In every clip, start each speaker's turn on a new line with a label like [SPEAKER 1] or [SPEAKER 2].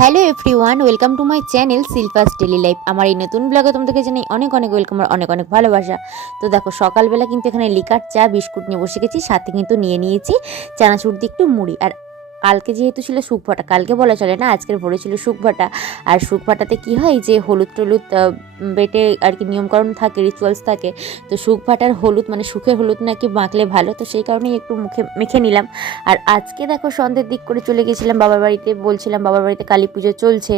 [SPEAKER 1] Hello everyone welcome to my channel সিলফাস daily life. আমার এই নতুন ব্লগে তোমাদেরকে জানাই অনেক অনেক ওয়েলকাম আর অনেক অনেক ভালোবাসা। তো দেখো, সকালবেলা কিন্তু এখানে লিকার চা, বিস্কুট নিয়ে বসে গেছি, সাথে কিন্তু নিয়ে নিয়েছি চানাচুর দিয়ে একটু মুড়ি। আর কালকে যেহেতু ছিল সুখ ভাটা, কালকে বলা চলে না, আজকের ভোরে ছিল শুকভাটা ভাটা। আর শুকভাটাতে ভাটাতে কী হয় যে হলুদ টলুদ বেটে আর কি নিয়মকানুন থাকে রিচুয়ালস থাকে, তো সুখ ভাটার হলুদ মানে সুখের হলুদ নাকি মাখলে ভালো? তো সেই কারণেই একটু মুখে মেখে নিলাম। আর আজকে দেখো সন্ধ্যের দিক করে চলে গেছিলাম বাবার বাড়িতে, বলছিলাম বাবার বাড়িতে কালী পুজো চলছে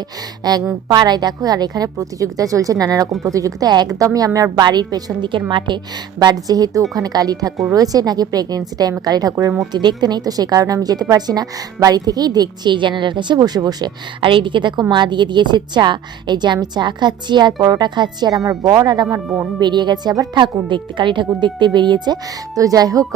[SPEAKER 1] পাড়ায় দেখো, আর এখানে প্রতিযোগিতা চলছে, নানা রকম প্রতিযোগিতা, একদমই আমার বাড়ির পেছন দিকের মাঠে। বাট যেহেতু ওখানে কালী ঠাকুর রয়েছে, নাকি প্রেগনেন্সি টাইমে কালী ঠাকুরের মূর্তি দেখতে নেই, তো সেই কারণে আমি যেতে পারছি না। বাড়ি থেকেই দেখছি এই জানালার কাছে বসে বসে। আর এইদিকে দেখো মা দিয়ে দিয়েছে চা, এই যে আমি চা খাচ্ছি আর পরোটা খাচ্ছি, আর আমার বর আর আমার বোন বেরিয়ে গেছে, আবার ঠাকুর দেখতে, কালী ঠাকুর দেখতে বেরিয়েছে। তো যাই হোক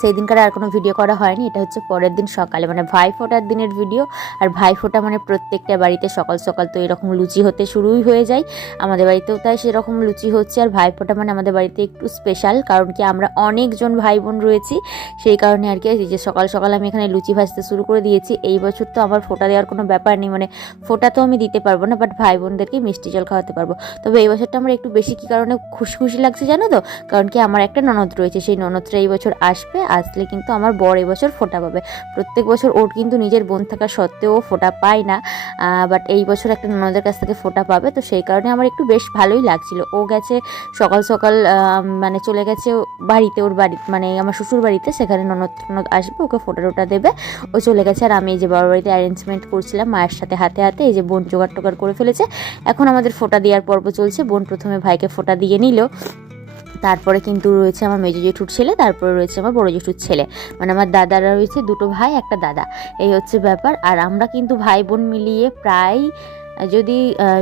[SPEAKER 1] সেই দিনকার আর কোনো ভিডিও করা হয়নি, এটা হচ্ছে পরের দিন সকালে। মানে ভাই ফোটার দিনের ভিডিও আর ভাই ফোটা মানে প্রত্যেকটা বাড়িতে সকাল সকাল তো এরকম লুচি হতে শুরুই হয়ে যায়। আমাদের বাড়িতেও তাই সেরকম লুচি হচ্ছে, আর ভাই ফোটা মানে আমাদের বাড়িতে একটু স্পেশাল কারণ কি আমরা অনেকজন ভাই বোন রয়েছি। সেই কারণে আর কি যে সকাল সকাল আমি এখানে লুচি ভাজতে শুরু করে দিয়েছি। এই বছর তো আমার ফোটা দেওয়ার কোনো ব্যাপার নেই মানে ফোটা তো আমি দিতে পারব না বাট ভাই বোনদেরকে মিষ্টি জল খাওয়াতে পারব। তবে এই বছরটা আমার একটু বেশি কী কারণে খুশি খুশি লাগছে জানো তো? কারণ কি আমার একটা ননদ রয়েছে, সেই ননদটা এই বছর আসবে। আসলে কিন্তু আমার বর এবছর বছর ফোটা পাবে। প্রত্যেক বছর ওর কিন্তু নিজের বোন থাকা সত্ত্বেও ফোটা পায় না বাট এই বছর একটা ননদের কাছ থেকে ফোটা পাবে, তো সেই কারণে আমার একটু বেশ ভালোই লাগছিল। ও গেছে সকাল সকাল মানে চলে গেছে বাড়িতে, ওর বাড়ি মানে আমার শ্বশুর বাড়িতে, সেখানে ননদ ননদ আসবে, ওকে ফোটা টোটা দেবে। ও চলে গেছে আর আমি এই যে বাবার বাড়িতে অ্যারেঞ্জমেন্ট করছিলাম, মায়ের সাথে হাতে হাতে এই যে বোন জোগাড় টোগাড় করে ফেলেছে। এখন আমাদের ফোটা দেওয়ার পর্ব চলছে, বোন প্রথমে ভাইকে ফোটা দিয়ে নিল। তারপরে কিন্তু রয়েছে আমার মেজো জেঠুর ছেলে, তারপরে রয়েছে আমার বড় জেঠুর ছেলে। মানে আমার দাদারা রয়েছে, দুটো ভাই, একটা দাদা। এই হচ্ছে ব্যাপার। আর আমরা কিন্তু ভাই বোন মিলিয়ে প্রায়, যদি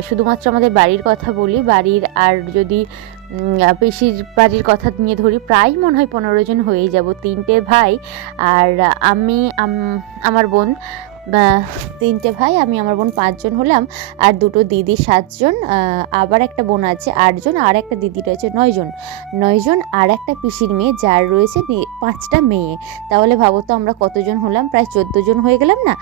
[SPEAKER 1] শুধুমাত্র আমাদের বাড়ির কথা বলি, বাড়ির আর যদি পিসির বাড়ির কথা নিয়ে ধরি, প্রায় মনে হয় পনেরো জন হয়েই যাব, তিনটে ভাই। আর আমি, আমার বোন তিনটে ভাই, আমি আমার বোন পাঁচজন হলাম আর দুটো দিদি সাতজন আবার একটা বোন আছে আটজন, আর একটা দিদি রয়েছে নয়জন। নয়জন আর একটা পিসির মেয়ে, যার রয়েছে পাঁচটা মেয়ে। তাহলে ভাবো তো আমরা কতজন হলাম, প্রায় চোদ্দ জন হয়ে গেলাম না?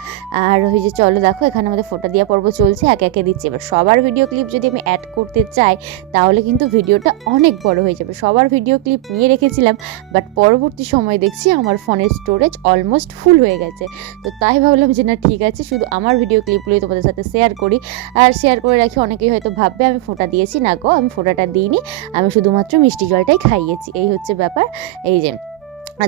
[SPEAKER 1] আর ওই যে চলো দেখো, এখানে আমাদের ফোটা দেওয়া পর্ব চলছে, একে একে দিচ্ছে। এবার সবার ভিডিও ক্লিপ যদি আমি অ্যাড করতে চাই, তাহলে কিন্তু ভিডিওটা অনেক বড় হয়ে যাবে। সবার ভিডিও ক্লিপ নিয়ে রেখেছিলাম বাট পরবর্তী সময় দেখছি আমার ফোনের স্টোরেজ অলমোস্ট ফুল হয়ে গেছে। তো তাই ভাবলাম যে না ঠিক আছে। শুধু আমার ভিডিও ক্লিপগুলোই তোমাদের সাথে শেয়ার করি। আর শেয়ার করে রাখি, অনেকেই হয়তো ভাববে, আমি ফোঁটা দিয়েছি? না গো, আমি ফোঁটাটা দিইনি। আমি শুধুমাত্র মিষ্টি জলটাই খাইয়েছি। এই হচ্ছে ব্যাপার। এই যে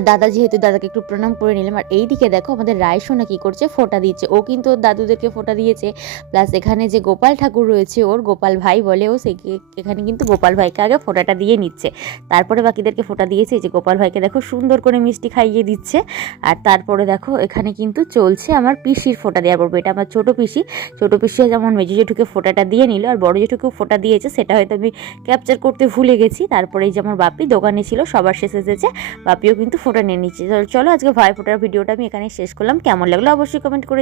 [SPEAKER 1] দাদা যেহেতু দাদাকে একটু প্রণাম করে নিলাম, আর এই দিকে দেখো আমাদের রায় সোনা কী করছে, ফোঁটা দিচ্ছে। ও কিন্তু দাদুদেরকে ফোঁটা দিয়েছে। প্লাস এখানে যে গোপাল ঠাকুর রয়েছে, ওর গোপাল ভাই বলে ও সে এখানে কিন্তু গোপাল ভাইকে আগে ফোঁটাটা দিয়ে নিচ্ছে। তারপরে বাকিদেরকে ফোঁটা দিয়েছে যে গোপাল ভাইকে দেখো সুন্দর করে মিষ্টি খাইয়ে দিচ্ছে। আর তারপরে দেখো এখানে কিন্তু চলছে আমার পিসির ফোঁটা দেওয়ার পর্ব। এটা আমার ছোটো পিসি। ছোটো পিসি যেমন মেজো জেঠুকে ফোঁটাটা দিয়ে নিল, আর বড় জেঠুকেও ফোঁটা দিয়েছে, সেটা হয়তো আমি ক্যাপচার করতে ভুলে গেছি। তারপরে এই যে আমার বাপি দোকানে ছিল, সবার শেষে এসেছে। বাপিও কিন্তু ফোঁটা নিয়ে নিচ্ছি। চলো আজকে ভাই ফোটার ভিডিওটা আমি এখানে শেষ করলাম। কেমন লাগল অবশ্যই কমেন্ট করে